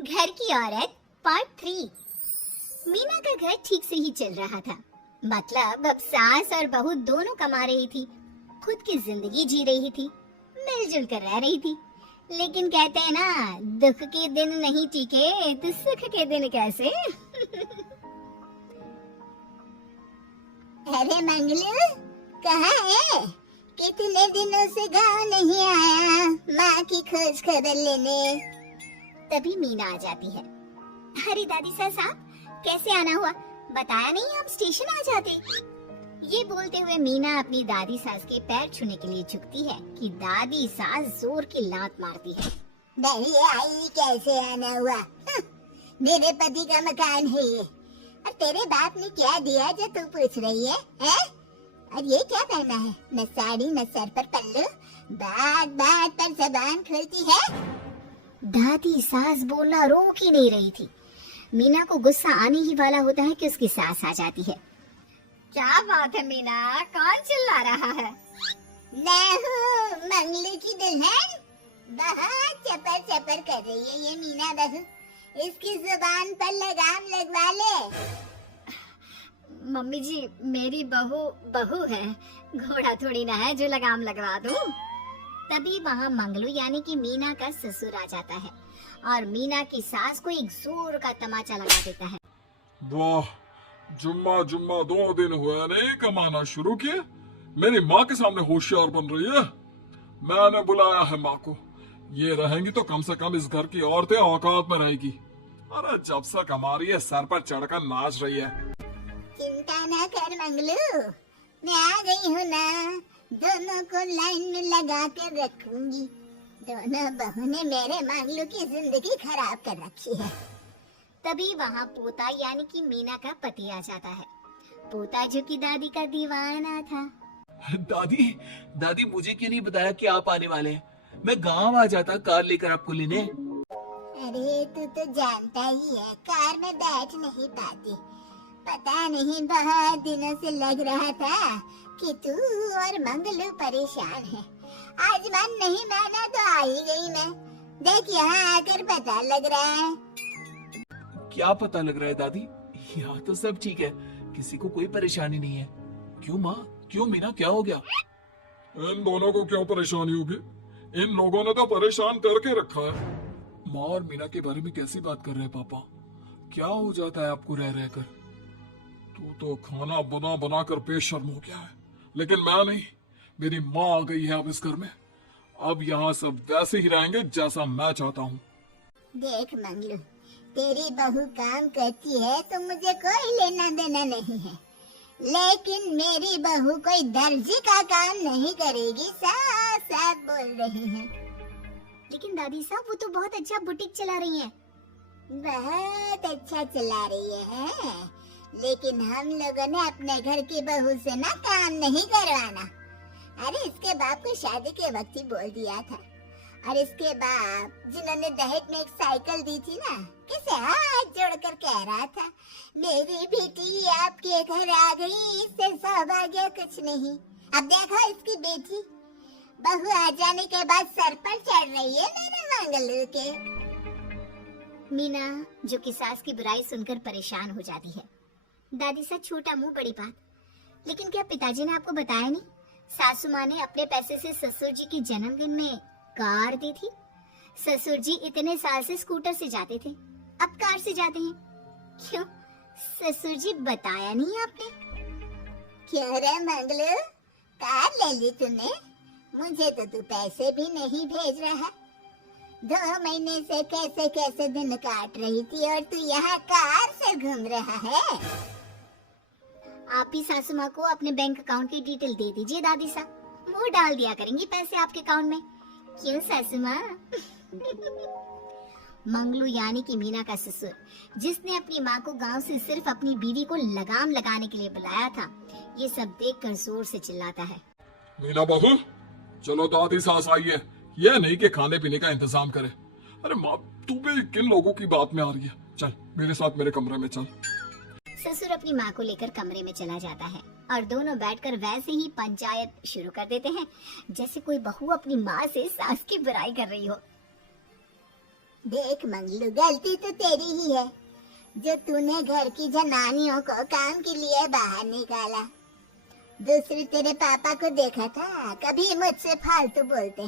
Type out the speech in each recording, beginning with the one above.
घर की औरत पार्ट 3। मीना का घर ठीक से ही चल रहा था। मतलब अब सास और बहू दोनों कमा रही थी, खुद की जिंदगी जी रही थी, मिलजुल कर रह रही थी। लेकिन कहते हैं ना, दुख के दिन नहीं टीके तो सुख के दिन कैसे। अरे मंगलू, कहाँ है? कितने दिनों से गांव नहीं आया माँ की खोज खबर लेने। तभी मीना आ जाती है। अरे दादी साहब, कैसे आना हुआ? बताया नहीं, हम स्टेशन आ जाते। ये बोलते हुए मीना अपनी दादी सास के पैर छूने के लिए झुकती है कि दादी सास जोर की लात मारती है। नहीं आई, कैसे आना हुआ? मेरे पति का मकान है ये। और तेरे बाप ने क्या दिया जो तू पूछ रही है, हैं? और ये क्या पहना है? न साड़ी न सर पर पल्लू, बात बात पर जबान खुलती है। दादी सास बोलना रोक ही नहीं रही थी। मीना को गुस्सा आने ही वाला होता है कि उसकी सास आ जाती है। क्या बात है मीना, कौन चिल्ला रहा है? मैं हूँ मंगलू की दुल्हन। बहुत चपर चपर कर रही है ये मीना बहू। इसकी जुबान पर लगाम लगवा ले। मम्मी जी, मेरी बहू है, घोड़ा थोड़ी ना है जो लगाम लगवा दूं। तभी वहाँ मंगलू यानी कि मीना का ससुर आ जाता है और मीना की सास को एक जोर का तमाचा लगा देता है। वाह, जुम्मा जुम्मा 2 दिन हुए नहीं कमाना शुरू किए, मेरी माँ के सामने होशियार बन रही है। मैंने बुलाया है माँ को, ये रहेंगी तो कम से कम इस घर की औरतें औकात में रहेगी। अरे जब से कमा रही है सर पर चढ़कर नाच रही है। चिंता ना कर मंगलू, मैं आ गई हूँ ना। दोनों को लाइन में लगा कर रखूंगी। दोनों बहू ने मेरे मंगलू की जिंदगी खराब कर रखी है। तभी वहाँ पोता यानी कि मीना का पति आ जाता है। पोता जो कि दादी का दीवाना था। दादी दादी मुझे क्यों नहीं बताया कि आप आने वाले हैं? मैं गांव आ जाता कार लेकर आपको लेने। अरे तू तो जानता ही है, कार में बैठ नहीं पाती। पता नहीं, बहुत दिनों से लग रहा था कि तू और मंगलू परेशान है। आज मन नहीं माना तो आ ही गई मैं। देख यहाँ आकर पता लग रहा है। क्या पता लग रहा है दादी? यहाँ तो सब ठीक है, किसी को कोई परेशानी नहीं है। क्यों माँ, क्यों मीना, क्या हो गया? इन दोनों को क्यों परेशानी होगी? इन लोगों ने तो परेशान करके रखा है। माँ और मीना के बारे में कैसी बात कर रहे हैं पापा? क्या हो जाता है आपको रह रहकर? तू तो खाना बना बना कर बेशर्म हो गया है, लेकिन मैं नहीं। मेरी माँ आ गई है अब इस घर में। अब यहाँ सब वैसे ही रहेंगे जैसा मैं चाहता हूँ। देख मंगलू, तेरी बहू काम करती है तो मुझे कोई लेना देना नहीं है, लेकिन मेरी बहू कोई दर्जी का काम नहीं करेगी। साफ साफ बोल रही है। लेकिन दादी साहब, वो तो बहुत अच्छा बुटीक चला रही हैं। बहुत अच्छा चला रही है, लेकिन हम लोगों ने अपने घर की बहू से ना काम नहीं करवाना। अरे इसके बाप को शादी के वक्त ही बोल दिया था। और इसके बाप जिन्होंने दहेज में एक साइकिल दी थी ना, किसे हाथ जोड़कर कह रहा था, मेरी बेटी आपके घर आ गई, इससे सौभाग्य कुछ नहीं। अब देखो इसकी बेटी, बहू आ जाने के बाद सर पर चढ़ रही है मेरे मंगलू के। मीना जो कि सास की बुराई सुनकर परेशान हो जाती है। दादी सा छोटा मुंह बड़ी बात। लेकिन क्या पिताजी ने आपको बताया नहीं? सासू माँ ने अपने पैसे से ससुर जी के जन्मदिन में कार दी थी। ससुर जी इतने साल से स्कूटर से जाते थे, अब कार से जाते हैं। क्यों ससुर जी, बताया नहीं आपने? क्यों रे मंगलू, कार ले ली तूने? मुझे तो तू पैसे भी नहीं भेज रहा। 2 महीने से कैसे कैसे दिन काट रही थी और तू यहाँ कार से घूम रहा है। आप ही सासू माँ को अपने बैंक अकाउंट की डिटेल दे दीजिए दादी साहब, वो डाल दिया करेंगी पैसे आपके अकाउंट में। क्यों सासू माँ? मंगलू यानी कि मीना का ससुर, जिसने अपनी माँ को गांव से सिर्फ अपनी बीवी को लगाम लगाने के लिए बुलाया था, ये सब देखकर जोर से चिल्लाता है। मीना बहू, चलो दादी सास आई है, ये नहीं कि खाने पीने का इंतजाम करे। अरे माँ, तू भी किन लोगों की बात में आ रही है? चल मेरे साथ मेरे कमरे में चल। ससुर अपनी माँ को लेकर कमरे में चला जाता है और दोनों बैठकर वैसे ही पंचायत शुरू कर देते हैं, जैसे कोई बहू अपनी माँ से सास की बुराई कर रही हो। देख मंगलू, गलती तो तेरी ही है जो तूने घर की जनानियों को काम के लिए बाहर निकाला। दूसरी तेरे पापा को देखा था, कभी मुझसे फालतू बोलते।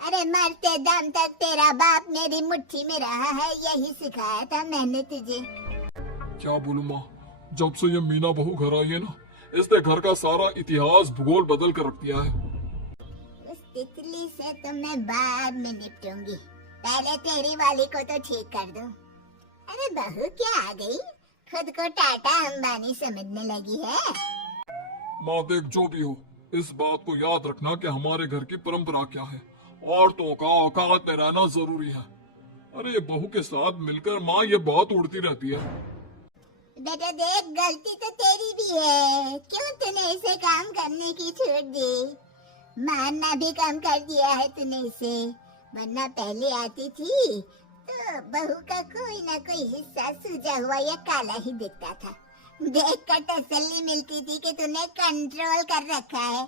अरे मरते दम तक तेरा बाप मेरी मुट्ठी में रहा है, यही सिखाया था मैंने तुझे। क्या बोलूं माँ, जब से ये मीना बहू घर आई है ना, इसने घर का सारा इतिहास भूगोल बदल कर रख दिया है। उस तितली से तो मैं बाद में निपटूंगी, पहले तेरी वाली को तो ठीक कर दूं। अरे बहू क्या आ गई, खुद को टाटा अंबानी समझने लगी है। माँ देख, जो भी हो, इस बात को याद रखना कि हमारे घर की परंपरा क्या है। औरतों का औकात में रहना जरूरी है। अरे ये बहू के साथ मिलकर माँ ये बहुत उड़ती रहती है। बेटा देख, गलती तो तेरी भी है, क्यों तूने इसे काम करने की छूट दी। मानना भी कम कर दिया है तूने इसे, वरना पहले आती थी तो बहू का कोई ना कोई हिस्सा सूजा हुआ या काला ही दिखता था। देखकर तसल्ली मिलती थी कि तूने कंट्रोल कर रखा है।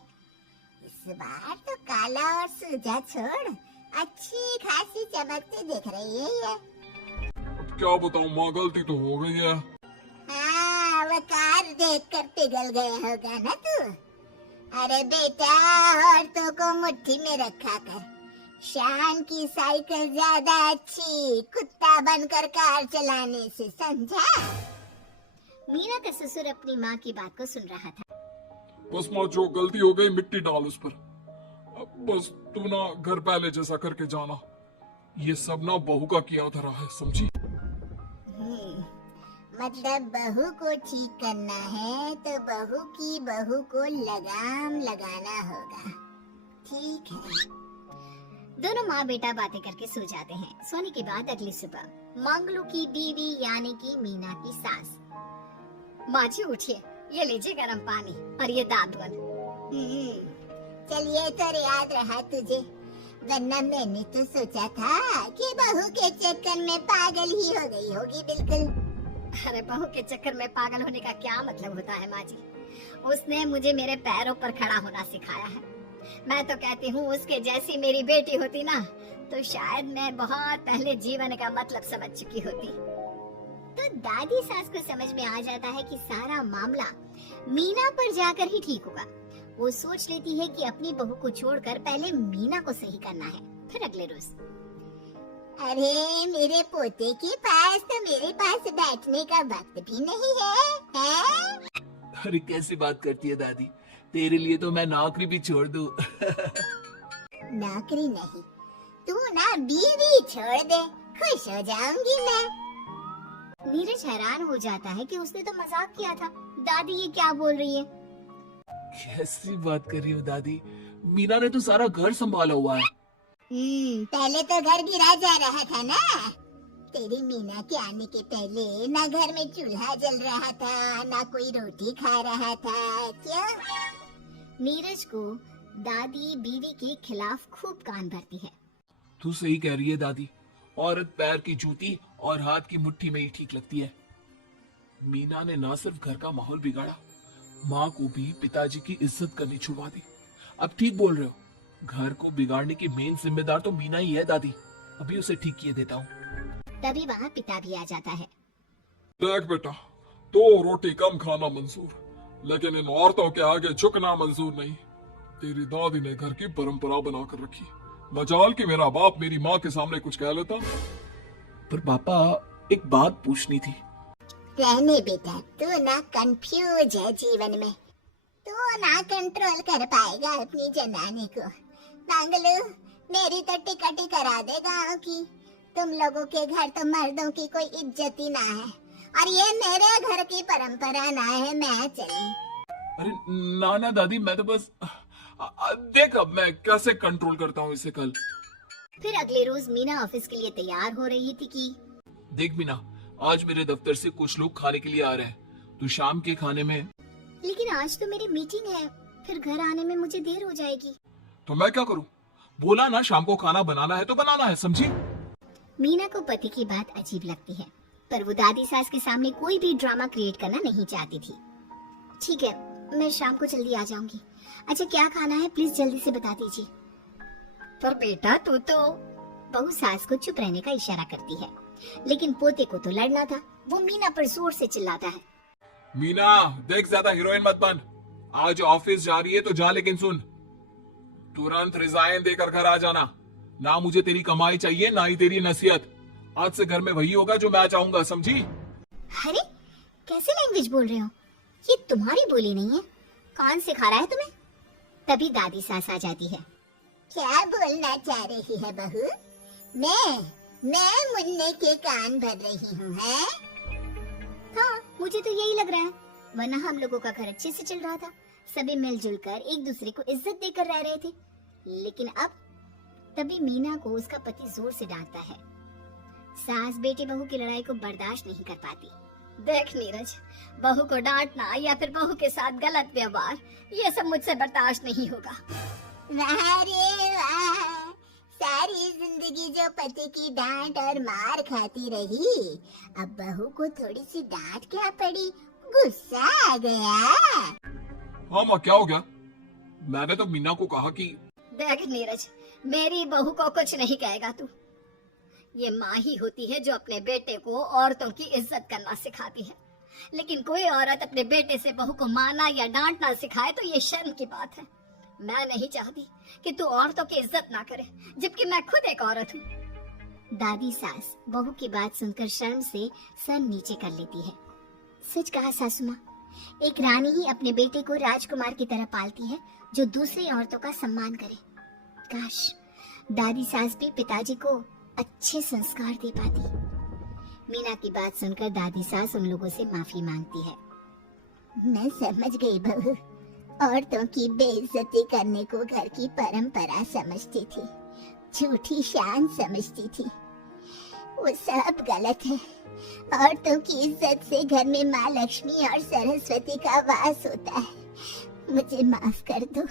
इस बार तो काला और सूजा छोड़, अच्छी खासी चमकती दिख रही है ये। अब क्या बताऊं माँ, गलती तो हो गई है। हाँ, वो कार देखकर पिघल गया होगा ना तू। अरे बेटा, औरतों को मुट्ठी में रखा कर, शान की साइकिल ज्यादा अच्छी कुत्ता बनकर कार चलाने से, समझा। मीना का ससुर अपनी माँ की बात को सुन रहा था। बस माँ, जो गलती हो गई मिट्टी डाल उस पर। अब बस तू ना घर पहले जैसा करके जाना। ये सब ना बहू का किया धरा है, समझी। मतलब बहू को ठीक करना है तो बहू को लगाम लगाना होगा, ठीक है। दोनों माँ बेटा बातें करके सो जाते हैं। सोने के बाद अगली सुबह मंगलू की बीवी यानी कि मीना की सास, माँ जी उठिए, ये लीजिए गर्म पानी और ये दादुअन। चलिए तो याद रहा तुझे, वरना मैंने तो सोचा था कि बहू के चक्कर में पागल ही हो गई होगी बिल्कुल। अरे बहू के चक्कर में पागल होने का क्या मतलब होता है माँ जी? उसने मुझे मेरे पैरों पर खड़ा होना सिखाया है। मैं तो कहती हूँ उसके जैसी मेरी बेटी होती ना तो शायद मैं बहुत पहले जीवन का मतलब समझ चुकी होती। तो दादी सास को समझ में आ जाता है कि सारा मामला मीना पर जाकर ही ठीक होगा। वो सोच लेती है कि अपनी बहू को छोड़कर पहले मीना को सही करना है। फिर अगले रोज, अरे मेरे पोते के पास तो मेरे पास बैठने का वक्त भी नहीं है? अरे कैसी बात करती है दादी, तेरे लिए तो मैं नौकरी भी छोड़ दूं। नौकरी नहीं, तू ना बीवी छोड़ दे, खुश हो जाऊंगी मैं। नीरज हैरान हो जाता है कि उसने तो मजाक किया था। दादी ये क्या बोल रही है? कैसी बात कर रही हो दादी, मीना ने तो सारा घर संभाला हुआ है। पहले तो घर गिरा जा रहा था ना। तेरी मीना के आने के पहले ना घर में चूल्हा जल रहा था, ना कोई रोटी खा रहा था, क्यों? नीरज को दादी बीवी के खिलाफ खूब कान भरती है। तू सही कह रही है दादी, औरत पैर की जूती और हाथ की मुट्ठी में ही ठीक लगती है। मीना ने ना सिर्फ घर का माहौल बिगाड़ा, माँ को भी पिताजी की इज्जत करनी छुड़वा दी। अब ठीक बोल रहे हो, घर को बिगाड़ने की मेन जिम्मेदार तो मीना ही है दादी। अभी उसे ठीक किए देता हूँ। तभी वहाँ पिता भी आ जाता है। देख बेटा, तो रोटी कम खाना मंजूर, लेकिन इन औरतों के आगे झुकना मंजूर नहीं। तेरी दादी ने घर की परंपरा बना कर रखी, मजाल कि मेरा बाप मेरी माँ के सामने कुछ कह लेता। पर पापा, एक बात पूछनी थी। रहने बेटा, तू ना कंफ्यूज है जीवन में, तू ना कंट्रोल कर पाएगा अपनी जनानी को। मंगलू, मेरी तो टिकट ही करा दे गाँव की। तुम लोगों के घर तो मर्दों की कोई इज्जत ही ना है, और ये मेरे घर की परंपरा ना है, मैं चली। अरे ना ना दादी, मैं तो बस देख अब मैं कैसे कंट्रोल करता हूँ इसे कल। फिर अगले रोज मीना ऑफिस के लिए तैयार हो रही थी कि देख मीना, आज मेरे दफ्तर से कुछ लोग खाने के लिए आ रहे हैं, तो शाम के खाने में। लेकिन आज तो मेरी मीटिंग है, फिर घर आने में मुझे देर हो जाएगी। तो मैं क्या करूं? बोला ना शाम को खाना बनाना है तो बनाना है, समझी? मीना को पति की बात अजीब लगती है, पर वो दादी सास के सामने कोई भी ड्रामा क्रिएट करना नहीं चाहती थी। ठीक है, मैं शाम को जल्दी आ जाऊंगी। अच्छा क्या खाना है प्लीज जल्दी से बता दीजिए। पर बेटा तू तो बहू सास को चुप रहने का इशारा करती है, लेकिन पोते को तो लड़ना था। वो मीना पर जोर से चिल्लाता है। मीना देख, ज्यादा हीरोइन मत बन। आज ऑफिस जा रही है तो जा, लेकिन सुन, तुरंत रिजाइन देकर घर आ जाना। ना मुझे तेरी कमाई चाहिए, ना ही तेरी नसीहत। आज से घर में वही होगा जो मैं चाहूंगा, समझी? अरे कैसे लैंग्वेज बोल रहे हो? ये तुम्हारी बोली नहीं है। कौन सिखा रहा है तुम्हें? तभी दादी सास आ जाती है। क्या बोलना चाह रही है बहू? मैं मुन्ने के कान भर रही हूँ, है? हाँ, मुझे तो यही लग रहा है, वरना हम लोगों का घर अच्छे से चल रहा था। सभी मिलजुल कर एक दूसरे को इज्जत देकर रह रहे थे। लेकिन अब तभी मीना को उसका पति जोर से डांटता है। सास बेटी बहू की लड़ाई को बर्दाश्त नहीं कर पाती। देख नीरज, बहू को डांटना या फिर बहू के साथ गलत व्यवहार, ये सब मुझसे बर्दाश्त नहीं होगा। वाह रे वाह, सारी जिंदगी जो पति की डांट और मार खाती रही, अब बहू को थोड़ी सी डांट क्या पड़ी, गुस्सा आ गया। हाँ माँ, क्या हो गया? मैंने तो मीना को कहा कि देख नीरज, मेरी बहू को कुछ नहीं कहेगा तू। ये माँ ही होती है जो अपने बेटे को औरतों की इज्जत करना सिखाती है, लेकिन कोई औरत अपने बेटे से बहू को मारना या डांटना सिखाए तो ये शर्म की बात है। मैं नहीं चाहती कि तू औरतों की इज्जत ना करे, जबकि मैं खुद एक औरत हूँ। दादी सास बहू की बात सुनकर शर्म से सर नीचे कर लेती है। सच कहा सासू माँ, एक रानी ही अपने बेटे को राजकुमार की तरह पालती है जो दूसरी औरतों का सम्मान करे। काश दादी सास भी पिताजी को अच्छे संस्कार दे पाती। मीना की बात सुनकर दादी सास उन लोगों से माफी मांगती है। मैं समझ गई बहू, औरतों की बेइज्जती करने को घर की परंपरा समझती थी, झूठी शान समझती थी। वो सब गलत है। औरतों की इज्जत से घर में माँ लक्ष्मी और सरस्वती का वास होता है। मुझे माफ कर दो।